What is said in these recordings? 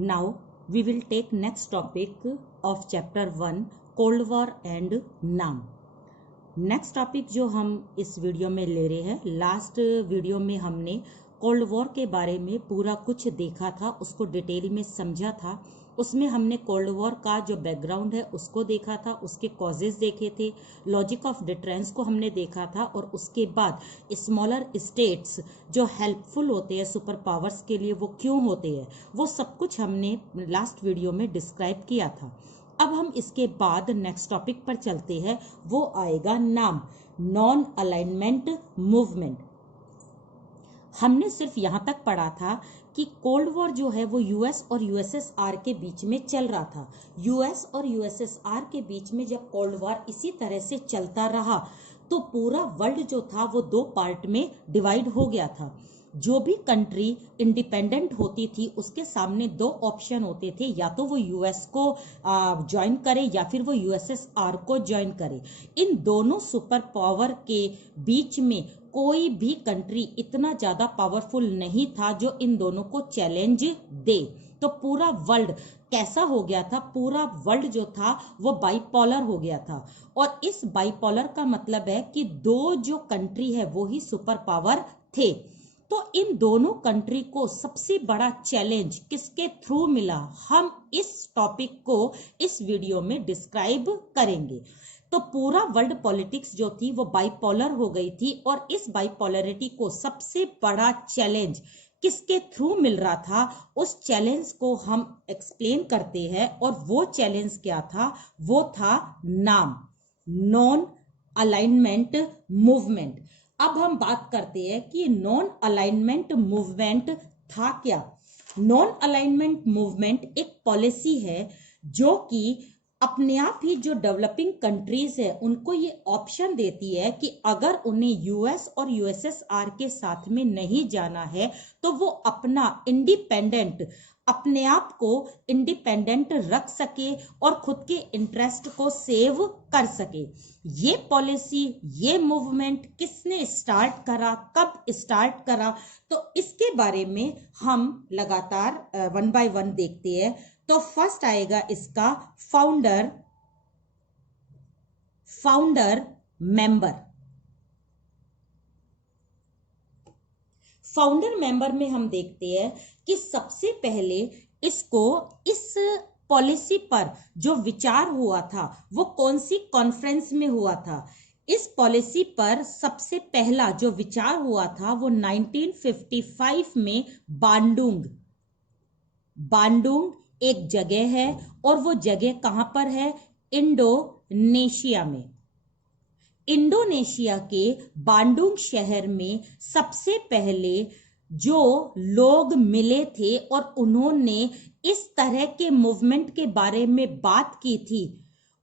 Now we will take next topic of chapter 1 cold war and नाम। Next topic जो हम इस video में ले रहे हैं, लास्ट वीडियो में हमने कोल्ड वॉर के बारे में पूरा कुछ देखा था, उसको डिटेल में समझा था। उसमें हमने कोल्ड वॉर का जो बैकग्राउंड है उसको देखा था, उसके कॉजेज देखे थे, लॉजिक ऑफ डिटरेंस को हमने देखा था, और उसके बाद स्मॉलर स्टेट्स जो हेल्पफुल होते हैं सुपर पावर्स के लिए वो क्यों होते हैं, वो सब कुछ हमने लास्ट वीडियो में डिस्क्राइब किया था। अब हम इसके बाद नेक्स्ट टॉपिक पर चलते हैं, वो आएगा नाम, नॉन अलाइनमेंट मूवमेंट। हमने सिर्फ यहाँ तक पढ़ा था कि कोल्ड वॉर जो है वो यूएस और यूएसएसआर के बीच में चल रहा था। यूएस और यूएसएसआर के बीच में जब कोल्ड वॉर इसी तरह से चलता रहा तो पूरा वर्ल्ड जो था वो दो पार्ट में डिवाइड हो गया था। जो भी कंट्री इंडिपेंडेंट होती थी उसके सामने दो ऑप्शन होते थे, या तो वो यूएस को ज्वाइन करे या फिर वो यूएसएसआर को ज्वाइन करे। इन दोनों सुपर पावर के बीच में कोई भी कंट्री इतना ज्यादा पावरफुल नहीं था जो इन दोनों को चैलेंज दे। तो पूरा वर्ल्ड कैसा हो गया था, पूरा वर्ल्ड जो था वो बाइपोलर हो गया था। और इस बाइपोलर का मतलब है कि दो जो कंट्री है वो ही सुपर पावर थे। तो इन दोनों कंट्री को सबसे बड़ा चैलेंज किसके थ्रू मिला, हम इस टॉपिक को इस वीडियो में डिस्क्राइब करेंगे। तो पूरा वर्ल्ड पॉलिटिक्स जो थी वो बाइपोलर हो गई थी, और इस बाइपोलरिटी को सबसे बड़ा चैलेंज किसके थ्रू मिल रहा था, उस चैलेंज को हम एक्सप्लेन करते हैं। और वो चैलेंज क्या था, वो था नाम, नॉन अलाइनमेंट मूवमेंट। अब हम बात करते हैं कि नॉन अलाइनमेंट मूवमेंट था क्या। नॉन अलाइनमेंट मूवमेंट एक पॉलिसी है जो कि अपने आप ही जो डेवलपिंग कंट्रीज है उनको ये ऑप्शन देती है कि अगर उन्हें यूएस और यूएसएसआर के साथ में नहीं जाना है तो वो अपना इंडिपेंडेंट, अपने आप को इंडिपेंडेंट रख सके और खुद के इंटरेस्ट को सेव कर सके। ये पॉलिसी, ये मूवमेंट किसने स्टार्ट करा, कब स्टार्ट करा, तो इसके बारे में हम लगातार वन बाय वन देखते हैं। तो फर्स्ट आएगा इसका फाउंडर मेंबर। फाउंडर मेंबर में हम देखते हैं कि सबसे पहले इसको, इस पॉलिसी पर जो विचार हुआ था वो कौन सी कॉन्फ्रेंस में हुआ था। इस पॉलिसी पर सबसे पहला जो विचार हुआ था वो 1955 में बांडुंग एक जगह है, और वो जगह कहां पर है, इंडोनेशिया में। इंडोनेशिया के बांडुंग शहर में सबसे पहले जो लोग मिले थे और उन्होंने इस तरह के मूवमेंट के बारे में बात की थी,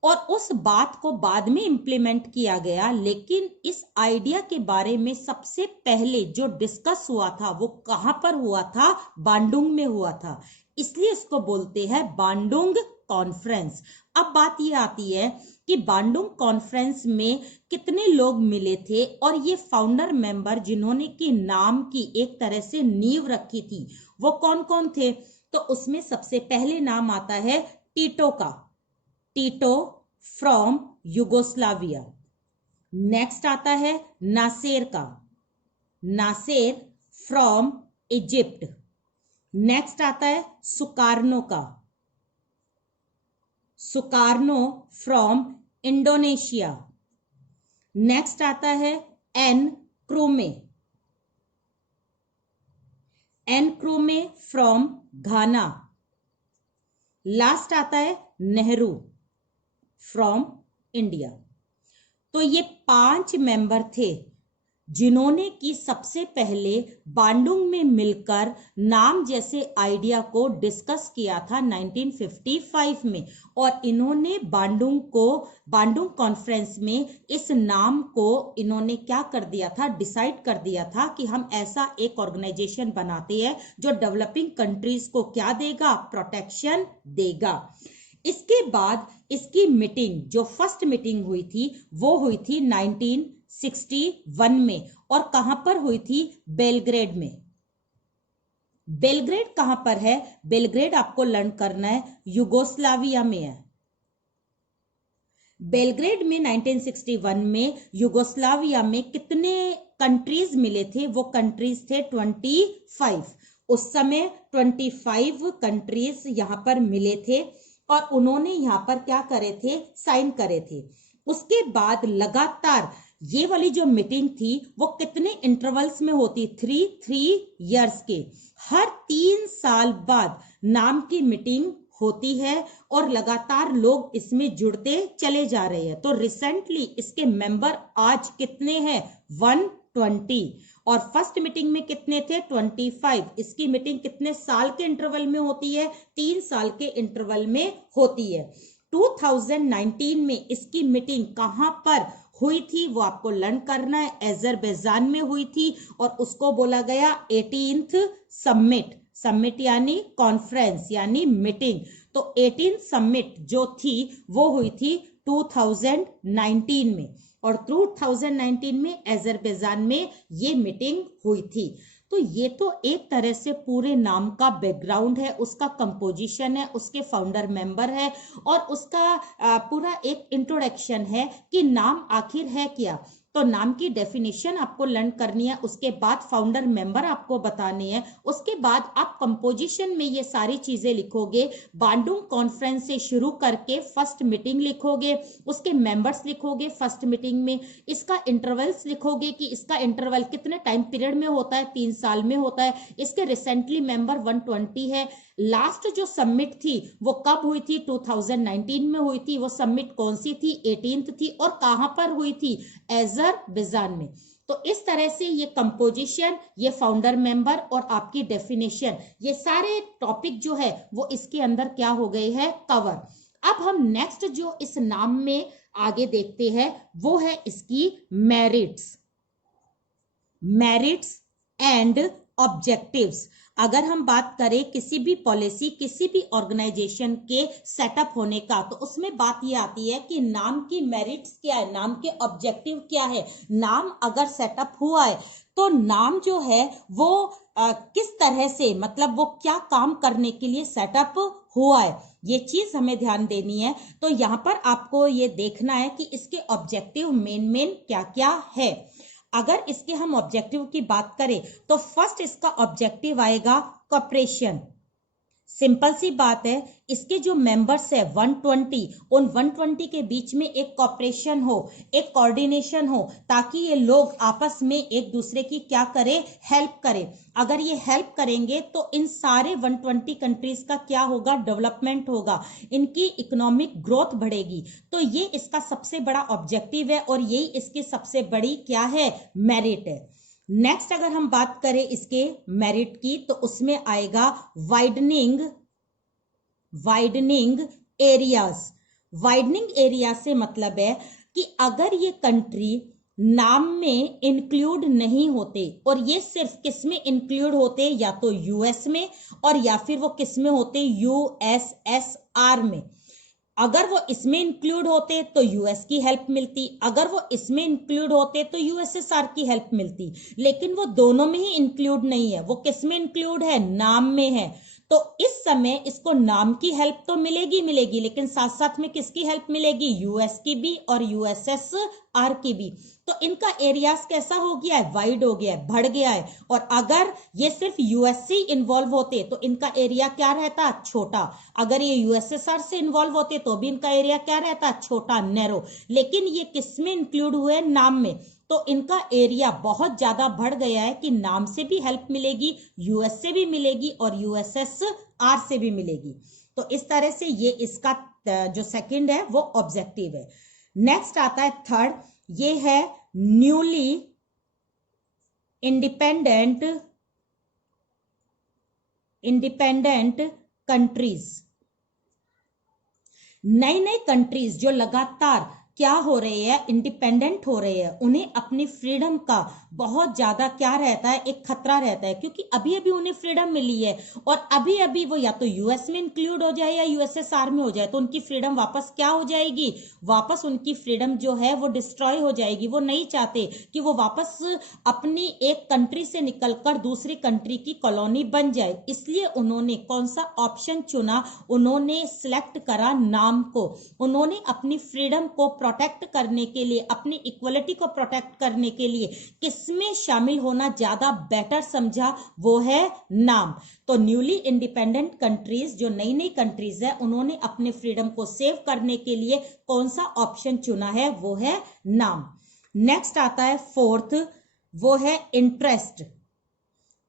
और उस बात को बाद में इंप्लीमेंट किया गया। लेकिन इस आइडिया के बारे में सबसे पहले जो डिस्कस हुआ था वो कहां पर हुआ था, बांडुंग में हुआ था, इसलिए इसको बोलते हैं बांडुंग कॉन्फ्रेंस। अब बात ये आती है कि बांडुंग कॉन्फ्रेंस में कितने लोग मिले थे, और ये फाउंडर मेंबर जिन्होंने की नाम की एक तरह से नींव रखी थी वो कौन कौन थे। तो उसमें सबसे पहले नाम आता है टीटो का, टीटो फ्रॉम युगोस्लाविया। नेक्स्ट आता है नासेर का, नासेर फ्रॉम इजिप्ट। नेक्स्ट आता है सुकार्नो का, सुकार्नो फ्रॉम इंडोनेशिया। नेक्स्ट आता है N Chrome from Ghana. Last आता है नेहरू फ्रॉम इंडिया। तो ये 5 मेंबर थे जिन्होंने की सबसे पहले बांडुंग में मिलकर नाम जैसे आइडिया को डिस्कस किया था 1955 में। और इन्होंने बांडुंग कॉन्फ्रेंस में इस नाम को इन्होंने क्या कर दिया था, डिसाइड कर दिया था कि हम ऐसा एक ऑर्गेनाइजेशन बनाते हैं जो डेवलपिंग कंट्रीज को क्या देगा, प्रोटेक्शन देगा। इसके बाद इसकी मीटिंग, जो फर्स्ट मीटिंग हुई थी वो हुई थी 1961 में, और कहां पर हुई थी, बेलग्रेड में। बेलग्रेड कहां पर है? बेलग्रेड आपको लर्न करना है, युगोस्लाविया में है। बेलग्रेड में 1961 में युगोस्लाविया में कितने कंट्रीज मिले थे? वो कंट्रीज थे 25। उस समय 25 कंट्रीज यहां पर मिले थे और उन्होंने यहां पर क्या करे थे? साइन करे थे। उसके बाद लगातार ये वाली जो मीटिंग थी वो कितने इंटरवल्स में होती? 3 इयर्स के, हर 3 साल बाद नाम की मीटिंग होती है और लगातार लोग इसमें जुड़ते चले जा रहे हैं। तो रिसेंटली इसके मेंबर आज कितने हैं? 120। और फर्स्ट मीटिंग में कितने थे? 25। इसकी मीटिंग कितने साल के इंटरवल में होती है? 3 साल के इंटरवल में होती है। 2019 में इसकी मीटिंग कहां पर हुई थी वो आपको लर्न करना है। अजरबैजान में हुई थी और उसको बोला गया 18th समिट। समिट यानी कॉन्फ्रेंस यानी मीटिंग। तो 18th समिट जो थी वो हुई थी 2019 में और 2019 में अजरबैजान में ये मीटिंग हुई थी। तो ये तो एक तरह से पूरे नाम का बैकग्राउंड है, उसका कंपोजिशन है, उसके फाउंडर मेंबर है और उसका पूरा एक इंट्रोडक्शन है कि नाम आखिर है क्या। तो नाम की डेफिनेशन आपको लर्न करनी है, उसके बाद फाउंडर मेंबर आपको बताने हैं, उसके बाद आप कंपोजिशन में ये सारी चीजें लिखोगे। बांडुंग कॉन्फ्रेंस से शुरू करके फर्स्ट मीटिंग लिखोगे, उसके मेंबर्स लिखोगे फर्स्ट मीटिंग में, इसका इंटरवल्स लिखोगे कि इसका इंटरवल कितने टाइम पीरियड में होता है, 3 साल में होता है। इसके रिसेंटली मेंबर 120 है। लास्ट जो समिट थी वो कब हुई थी? 2019 में हुई थी। वो समिट कौन सी थी? 18th थी। और कहां पर हुई थी? अजरबैजान में। तो इस तरह से ये कंपोजिशन, ये फाउंडर मेंबर और आपकी डेफिनेशन, ये सारे टॉपिक जो है वो इसके अंदर क्या हो गए हैं? कवर। अब हम नेक्स्ट जो इस नाम में आगे देखते हैं वो है इसकी मेरिट्स। Merits and objectives. अगर हम बात करें किसी भी पॉलिसी, किसी भी ऑर्गेनाइजेशन के सेटअप होने का, तो उसमें बात ये आती है कि नाम की मेरिट्स क्या है, नाम के ऑब्जेक्टिव क्या है। नाम अगर सेटअप हुआ है तो नाम जो है वो किस तरह से, मतलब वो क्या काम करने के लिए सेटअप हुआ है, ये चीज हमें ध्यान देनी है। तो यहां पर आपको ये देखना है कि इसके ऑब्जेक्टिव मेन क्या क्या है। अगर इसके हम ऑब्जेक्टिव की बात करें तो फर्स्ट इसका ऑब्जेक्टिव आएगा कॉपरेशन। सिंपल सी बात है, इसके जो मेंबर्स है 120, उन 120 के बीच में एक कॉपरेशन हो, एक कोऑर्डिनेशन हो, ताकि ये लोग आपस में एक दूसरे की क्या करे? हेल्प करे। अगर ये हेल्प करेंगे तो इन सारे 120 कंट्रीज का क्या होगा? डेवलपमेंट होगा, इनकी इकोनॉमिक ग्रोथ बढ़ेगी। तो ये इसका सबसे बड़ा ऑब्जेक्टिव है और यही इसकी सबसे बड़ी क्या है? मेरिट है। नेक्स्ट अगर हम बात करें इसके मेरिट की तो उसमें आएगा वाइडनिंग एरियाज। वाइडनिंग एरिया से मतलब है कि अगर ये कंट्री नाम में इंक्लूड नहीं होते, और ये सिर्फ किस में इंक्लूड होते? या तो यूएस में और या फिर वो किस में होते? यूएसएसआर में। अगर वो इसमें इंक्लूड होते तो यूएस की हेल्प मिलती, अगर वो इसमें इंक्लूड होते तो यूएसएसआर की हेल्प मिलती। लेकिन वो दोनों में ही इंक्लूड नहीं है, वो किस में इंक्लूड है? नाम में है। तो इस समय इसको नाम की हेल्प तो मिलेगी, लेकिन साथ साथ में किसकी हेल्प मिलेगी? यूएस की भी और यूएसएसआर की भी। तो इनका एरियाज कैसा हो गया है? वाइड हो गया है, बढ़ गया है। और अगर ये सिर्फ यूएस से इन्वॉल्व होते तो इनका एरिया क्या रहता? छोटा। अगर ये यूएसएसआर से इन्वॉल्व होते तो भी इनका एरिया क्या रहता? छोटा, नैरो। लेकिन ये किस में इंक्लूड हुए? नाम में। तो इनका एरिया बहुत ज्यादा बढ़ गया है कि नाम से भी हेल्प मिलेगी, यूएस से भी मिलेगी और यूएसएसआर से भी मिलेगी। तो इस तरह से ये इसका जो सेकंड है वो ऑब्जेक्टिव है। नेक्स्ट आता है थर्ड, ये है न्यूली इंडिपेंडेंट कंट्रीज। नई नई कंट्रीज जो लगातार क्या हो रहे हैं, इंडिपेंडेंट हो रहे हैं, उन्हें अपनी फ्रीडम का बहुत ज्यादा क्या रहता है, एक खतरा रहता है, क्योंकि अभी अभी उन्हें फ्रीडम मिली है और अभी अभी वो या तो यूएस में इंक्लूड हो जाए या यूएसएसआर में हो जाए तो उनकी फ्रीडम वापस क्या हो जाएगी, वापस उनकी फ्रीडम जो है वो डिस्ट्रॉय हो जाएगी। वो नहीं चाहते कि वो वापस अपनी एक कंट्री से निकलकर दूसरी कंट्री की कॉलोनी बन जाए, इसलिए उन्होंने कौन सा ऑप्शन चुना, उन्होंने सिलेक्ट करा नाम को। उन्होंने अपनी फ्रीडम को प्रोटेक्ट करने के लिए, अपनी इक्वलिटी को प्रोटेक्ट करने के लिए किसमें शामिल होना ज्यादा बेटर समझा, वो है नाम। तो न्यूली इंडिपेंडेंट कंट्रीज, जो नई नई कंट्रीज है, उन्होंने अपने फ्रीडम को सेव करने के लिए कौन सा ऑप्शन चुना है, वो है नाम। नेक्स्ट आता है फोर्थ, वो है इंटरेस्ट।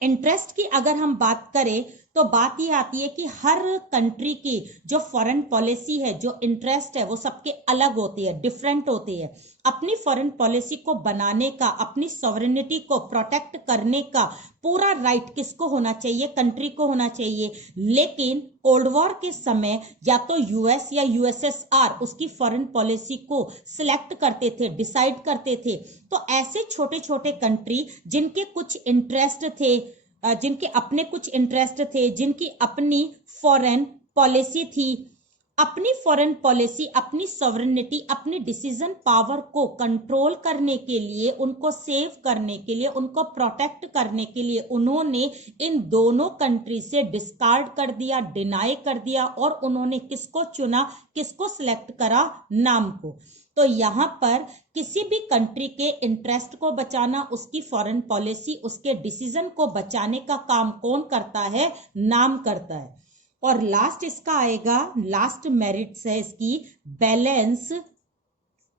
इंटरेस्ट की अगर हम बात करें तो बात ये आती है कि हर कंट्री की जो फॉरेन पॉलिसी है, जो इंटरेस्ट है, वो सबके अलग होती है, डिफरेंट होती है। अपनी फॉरेन पॉलिसी को बनाने का, अपनी सॉवरेनिटी को प्रोटेक्ट करने का पूरा राइट किसको होना चाहिए, कंट्री को होना चाहिए। लेकिन कोल्ड वॉर के समय या तो यूएस या यूएसएसआर उसकी फॉरेन पॉलिसी को सिलेक्ट करते थे, डिसाइड करते थे। तो ऐसे छोटे छोटे कंट्री जिनके कुछ इंटरेस्ट थे, जिनके अपने कुछ इंटरेस्ट थे, जिनकी अपनी फॉरेन पॉलिसी थी, अपनी फॉरेन पॉलिसी, अपनी सॉवरेनिटी, अपनी डिसीजन पावर को कंट्रोल करने के लिए, उनको सेव करने के लिए, उनको प्रोटेक्ट करने के लिए उन्होंने इन दोनों कंट्री से डिस्कार्ड कर दिया, डिनाई कर दिया और उन्होंने किसको चुना, किसको सिलेक्ट करा, नाम को। तो यहां पर किसी भी कंट्री के इंटरेस्ट को बचाना, उसकी फॉरेन पॉलिसी, उसके डिसीजन को बचाने का काम कौन करता है, नाम करता है। और लास्ट इसका आएगा, लास्ट मेरिट्स है इसकी, बैलेंस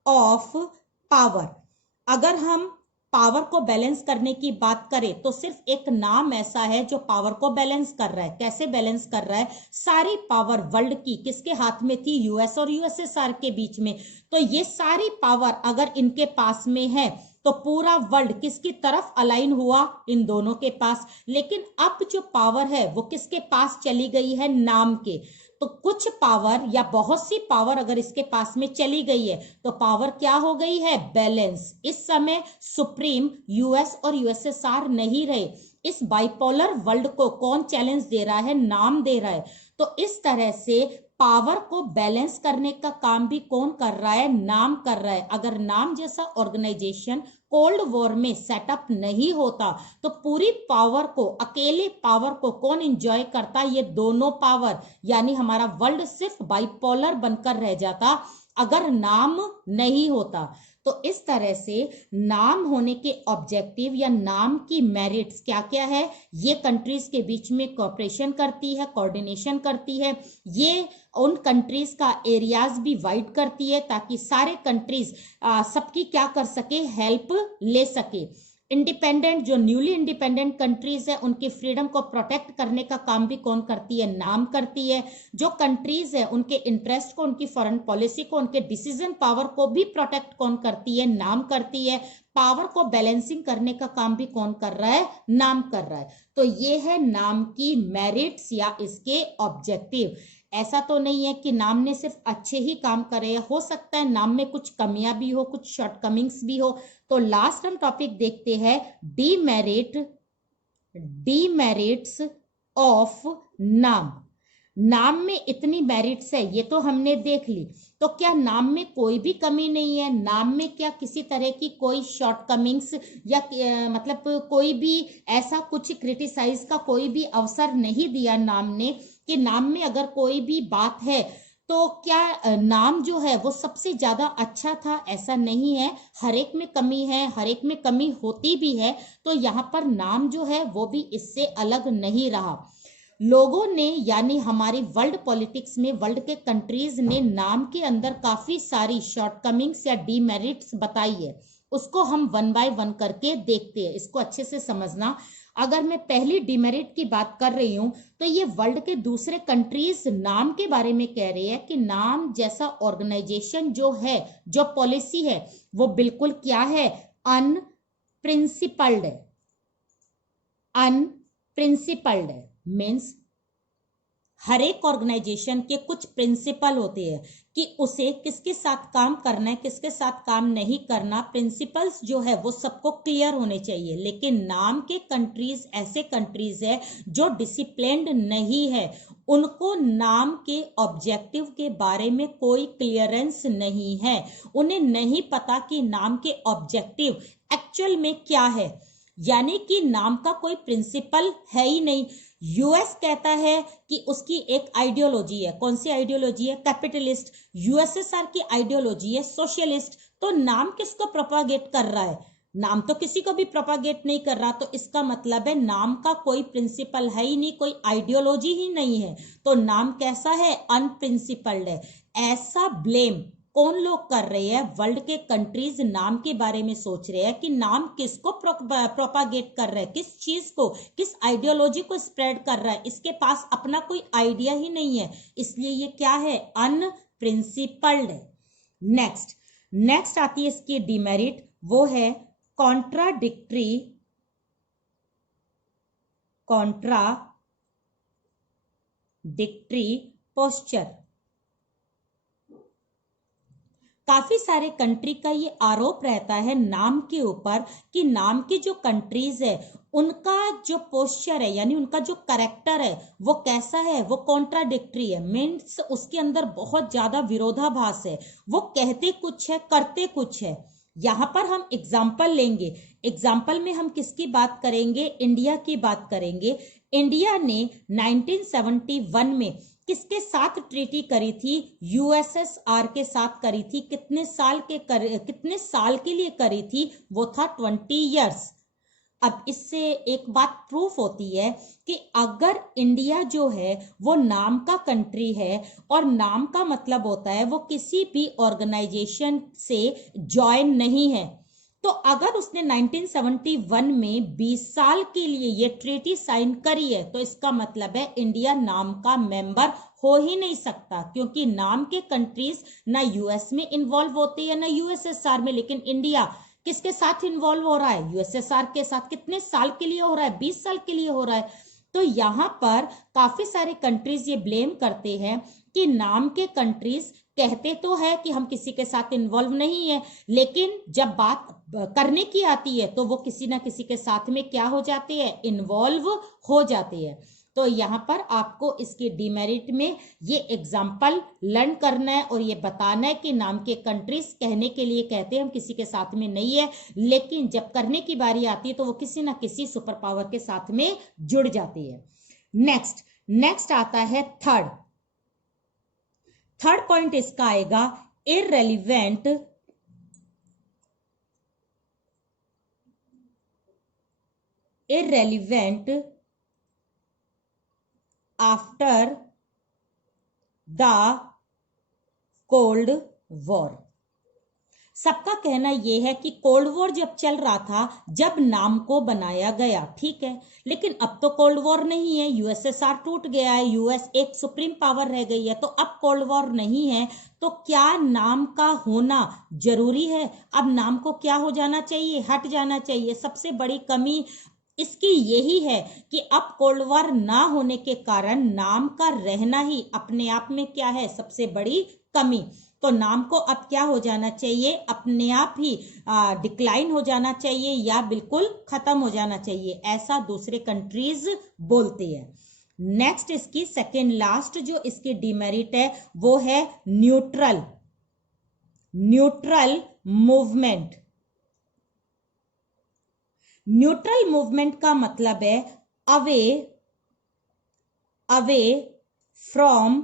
ऑफ पावर। अगर हम पावर को बैलेंस करने की बात करें तो सिर्फ एक नाम ऐसा है जो पावर को बैलेंस कर रहा है। कैसे बैलेंस कर रहा है, सारी पावर वर्ल्ड की किसके हाथ में थी, यूएस और यूएसएसआर के बीच में। तो ये सारी पावर अगर इनके पास में है तो पूरा वर्ल्ड किसकी तरफ अलाइन हुआ, इन दोनों के पास। लेकिन अब जो पावर है वो किसके पास चली गई है, नाम के। तो कुछ पावर या बहुत सी पावर अगर इसके पास में चली गई है तो पावर क्या हो गई है, बैलेंस। इस समय सुप्रीम यूएस और यूएसएसआर नहीं रहे। इस बाइपोलर वर्ल्ड को कौन चैलेंज दे रहा है, नाम दे रहा है। तो इस तरह से पावर को बैलेंस करने का काम भी कौन कर रहा है, नाम कर रहा है। अगर नाम जैसा ऑर्गेनाइजेशन कोल्ड वॉर में सेटअप नहीं होता तो पूरी पावर को, अकेले पावर को कौन एंजॉय करता, ये दोनों पावर, यानी हमारा वर्ल्ड सिर्फ बाइपोलर बनकर रह जाता अगर नाम नहीं होता। तो इस तरह से नाम होने के ऑब्जेक्टिव या नाम की मेरिट्स क्या क्या है, ये कंट्रीज के बीच में कोऑपरेशन करती है, कोऑर्डिनेशन करती है। ये उन कंट्रीज का एरियाज भी वाइड करती है ताकि सारे कंट्रीज सबकी क्या कर सके, हेल्प ले सके। इंडिपेंडेंट, जो न्यूली इंडिपेंडेंट कंट्रीज है, उनकी फ्रीडम को प्रोटेक्ट करने का काम भी कौन करती है, नाम करती है। जो कंट्रीज है उनके इंटरेस्ट को, उनकी फॉरेन पॉलिसी को, उनके डिसीजन पावर को भी प्रोटेक्ट कौन करती है, नाम करती है। पावर को बैलेंसिंग करने का काम भी कौन कर रहा है, नाम कर रहा है। तो ये है नाम की मेरिट्स या इसके ऑब्जेक्टिव। ऐसा तो नहीं है कि नाम ने सिर्फ अच्छे ही काम करे, हो सकता है नाम में कुछ कमियां भी हो, कुछ शॉर्टकमिंग्स भी हो। तो लास्ट हम टॉपिक देखते हैं डीमेरिट्स ऑफ नाम। नाम में इतनी मेरिट्स है ये तो हमने देख ली, तो क्या नाम में कोई भी कमी नहीं है, नाम में क्या किसी तरह की कोई शॉर्टकमिंग्स या मतलब कोई भी ऐसा कुछ क्रिटिसाइज का कोई भी अवसर नहीं दिया नाम ने, कि नाम में अगर कोई भी बात है तो क्या नाम जो है वो सबसे ज्यादा अच्छा था, ऐसा नहीं है। हर एक में कमी है, हर एक में कमी होती भी है। तो यहाँ पर नाम जो है वो भी इससे अलग नहीं रहा। लोगों ने, यानी हमारी वर्ल्ड पॉलिटिक्स में, वर्ल्ड के कंट्रीज ने नाम के अंदर काफी सारी शॉर्टकमिंग्स या डीमेरिट्स बताई है। उसको हम वन बाय वन करके देखते हैं, इसको अच्छे से समझना। अगर मैं पहली डिमेरिट की बात कर रही हूं तो ये वर्ल्ड के दूसरे कंट्रीज नाम के बारे में कह रही है कि नाम जैसा ऑर्गेनाइजेशन जो है, जो पॉलिसी है, वो बिल्कुल क्या है, अनप्रिंसिपल्ड है। मीन्स हर एक ऑर्गेनाइजेशन के कुछ प्रिंसिपल होते हैं कि उसे किसके साथ काम करना है, किसके साथ काम नहीं करना। प्रिंसिपल्स जो है वो सबको क्लियर होने चाहिए। लेकिन नाम के कंट्रीज ऐसे कंट्रीज है जो डिसिप्लिन्ड नहीं है, उनको नाम के ऑब्जेक्टिव के बारे में कोई क्लियरेंस नहीं है, उन्हें नहीं पता कि नाम के ऑब्जेक्टिव एक्चुअल में क्या है, यानी कि नाम का कोई प्रिंसिपल है ही नहीं। यूएस कहता है कि उसकी एक आइडियोलॉजी है, कौन सी आइडियोलॉजी है? कैपिटलिस्ट। यूएसएसआर की आइडियोलॉजी है सोशलिस्ट। तो नाम किसको प्रोपागेट कर रहा है? नाम तो किसी को भी प्रोपागेट नहीं कर रहा। तो इसका मतलब है नाम का कोई प्रिंसिपल है ही नहीं, कोई आइडियोलॉजी ही नहीं है। तो नाम कैसा है? अनप्रिंसिपल्ड है। ऐसा ब्लेम कौन लोग कर रहे हैं? वर्ल्ड के कंट्रीज नाम के बारे में सोच रहे हैं कि नाम किसको प्रोपागेट कर रहा है, किस चीज को, किस आइडियोलॉजी को स्प्रेड कर रहा है। इसके पास अपना कोई आइडिया ही नहीं है, इसलिए ये क्या है? अनप्रिंसिपल्ड है। नेक्स्ट आती है इसकी डिमेरिट, वो है कॉन्ट्राडिक्टरी पोस्चर। काफी सारे कंट्री का ये आरोप रहता है नाम के ऊपर कि नाम की जो कंट्रीज है उनका जो पोस्चर है, यानी उनका जो कैरेक्टर है वो कैसा है? वो कॉन्ट्राडिक्टरी है। मीन्स उसके अंदर बहुत ज्यादा विरोधाभास है, वो कहते कुछ है करते कुछ है। यहां पर हम एग्जाम्पल लेंगे। एग्जाम्पल में हम किसकी बात करेंगे? इंडिया की बात करेंगे। इंडिया ने 1971 में किसके साथ ट्रीटी करी थी? यूएसएसआर के साथ करी थी। कितने साल के लिए करी थी? वो था 20 इयर्स। अब इससे एक बात प्रूफ होती है कि अगर इंडिया जो है वो नाम का कंट्री है, और नाम का मतलब होता है वो किसी भी ऑर्गेनाइजेशन से ज्वाइन नहीं है, तो अगर उसने 1971 में 20 साल के लिए ये ट्रीटी साइन करी है, तो इसका मतलब है इंडिया नाम का मेंबर हो ही नहीं सकता, क्योंकि नाम के कंट्रीज ना यूएस में इन्वॉल्व होते हैं ना यूएसएसआर में। लेकिन इंडिया किसके साथ इन्वॉल्व हो रहा है? यूएसएसआर के साथ। कितने साल के लिए हो रहा है? 20 साल के लिए हो रहा है। तो यहां पर काफी सारे कंट्रीज ये ब्लेम करते हैं कि नाम के कंट्रीज कहते तो है कि हम किसी के साथ इन्वॉल्व नहीं है, लेकिन जब बात करने की आती है तो वो किसी ना किसी के साथ में क्या हो जाते हैं? इन्वॉल्व हो जाते हैं। तो यहाँ पर आपको इसकी डिमेरिट में ये एग्जाम्पल लर्न करना है और ये बताना है कि नाम के कंट्रीज कहने के लिए कहते हैं हम किसी के साथ में नहीं है, लेकिन जब करने की बारी आती है तो वो किसी ना किसी सुपर पावर के साथ में जुड़ जाती है। नेक्स्ट आता है थर्ड पॉइंट इसका आएगा irrelevant after the cold war. सबका कहना यह है कि कोल्ड वॉर जब चल रहा था, जब नाम को बनाया गया, ठीक है, लेकिन अब तो कोल्ड वॉर नहीं है, यूएसएसआर टूट गया है, यूएस एक सुप्रीम पावर रह गई है, तो अब कोल्ड वॉर नहीं है। तो क्या नाम का होना जरूरी है? अब नाम को क्या हो जाना चाहिए? हट जाना चाहिए। सबसे बड़ी कमी इसकी यही है कि अब कोल्ड वॉर ना होने के कारण नाम का रहना ही अपने आप में क्या है? सबसे बड़ी कमी। तो नाम को अब क्या हो जाना चाहिए? अपने आप ही डिक्लाइन हो जाना चाहिए या बिल्कुल खत्म हो जाना चाहिए, ऐसा दूसरे कंट्रीज बोलते हैं। नेक्स्ट इसकी सेकेंड लास्ट जो इसकी डिमेरिट है वो है न्यूट्रल मूवमेंट। न्यूट्रल मूवमेंट का मतलब है अवे फ्रॉम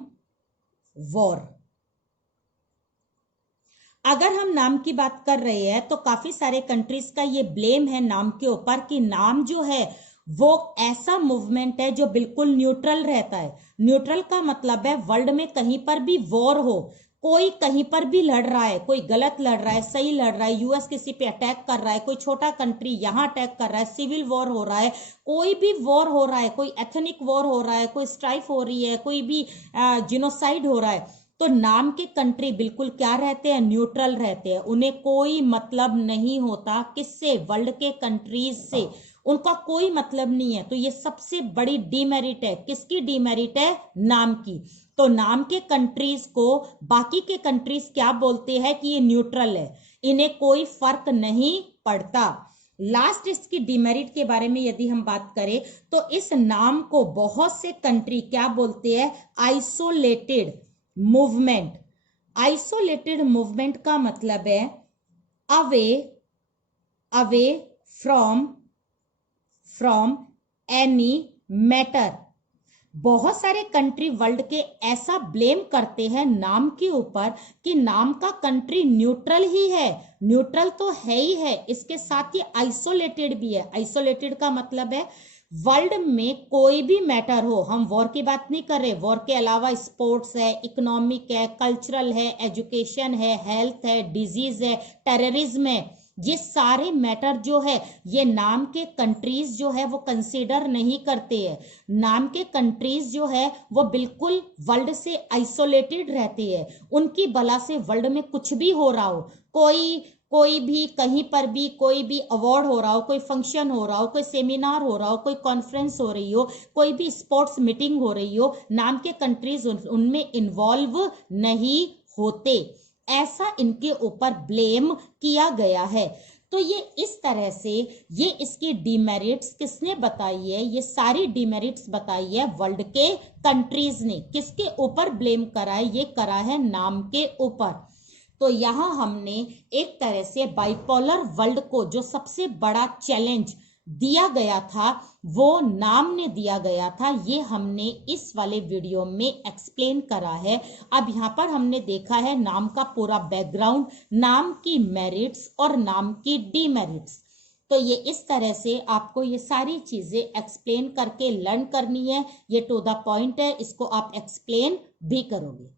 वॉर। अगर हम नाम की बात कर रहे हैं तो काफी सारे कंट्रीज का ये ब्लेम है नाम के ऊपर कि नाम जो है वो ऐसा मूवमेंट है जो बिल्कुल न्यूट्रल रहता है। न्यूट्रल का मतलब है वर्ल्ड में कहीं पर भी वॉर हो, कोई कहीं पर भी लड़ रहा है, कोई गलत लड़ रहा है, सही लड़ रहा है, यूएस किसी पे अटैक कर रहा है, कोई छोटा कंट्री यहां अटैक कर रहा है, सिविल वॉर हो रहा है, कोई भी वॉर हो रहा है, कोई एथनिक वॉर हो रहा है, कोई स्ट्राइक हो रही है, कोई भी जिनोसाइड हो रहा है, तो नाम के कंट्री बिल्कुल क्या रहते हैं, न्यूट्रल रहते हैं, उन्हें कोई मतलब नहीं होता किससे, वर्ल्ड के कंट्रीज से, उनका कोई मतलब नहीं है। तो ये सबसे बड़ी डीमेरिट है, किसकी डीमेरिट है, नाम की। तो नाम के कंट्रीज को बाकी के कंट्रीज क्या बोलते हैं कि ये न्यूट्रल है, इन्हें कोई फर्क नहीं पड़ता। लास्ट इसकी डिमेरिट के बारे में यदि हम बात करें तो इस नाम को बहुत से कंट्री क्या बोलते हैं, आइसोलेटेड मूवमेंट। आइसोलेटेड मूवमेंट का मतलब है away away from any matter. बहुत सारे कंट्री वर्ल्ड के ऐसा ब्लेम करते हैं नाम के ऊपर कि नाम का कंट्री न्यूट्रल ही है, न्यूट्रल तो है ही है, इसके साथ ही आइसोलेटेड भी है। आइसोलेटेड का मतलब है वर्ल्ड में कोई भी मैटर हो, हम वॉर की बात नहीं कर रहे, वॉर के अलावा स्पोर्ट्स है, इकोनॉमिक है, कल्चरल है, एजुकेशन है, हेल्थ है, डिजीज है, टेररिज्म है, ये सारे मैटर जो है ये नाम के कंट्रीज जो है वो कंसीडर नहीं करते हैं। नाम के कंट्रीज जो है वो बिल्कुल वर्ल्ड से आइसोलेटेड रहते हैं, उनकी बला से वर्ल्ड में कुछ भी हो रहा हो, कोई भी कहीं पर भी कोई भी अवार्ड हो रहा हो, कोई फंक्शन हो रहा हो, कोई सेमिनार हो रहा हो, कोई कॉन्फ्रेंस हो रही हो, कोई भी स्पोर्ट्स मीटिंग हो रही हो, नाम के कंट्रीज उनमें इन्वॉल्व नहीं होते, ऐसा इनके ऊपर ब्लेम किया गया है। तो ये इस तरह से ये इसकी डिमेरिट्स किसने बताई है, ये सारी डिमेरिट्स बताई है वर्ल्ड के कंट्रीज ने। किसके ऊपर ब्लेम करा है, ये करा है नाम के ऊपर। तो यहां हमने एक तरह से बाइपोलर वर्ल्ड को जो सबसे बड़ा चैलेंज दिया गया था वो नाम ने दिया गया था, ये हमने इस वाले वीडियो में एक्सप्लेन करा है। अब यहाँ पर हमने देखा है नाम का पूरा बैकग्राउंड, नाम की मेरिट्स और नाम की डीमेरिट्स। तो ये इस तरह से आपको ये सारी चीजें एक्सप्लेन करके लर्न करनी है, ये टू द पॉइंट है, इसको आप एक्सप्लेन भी करोगे।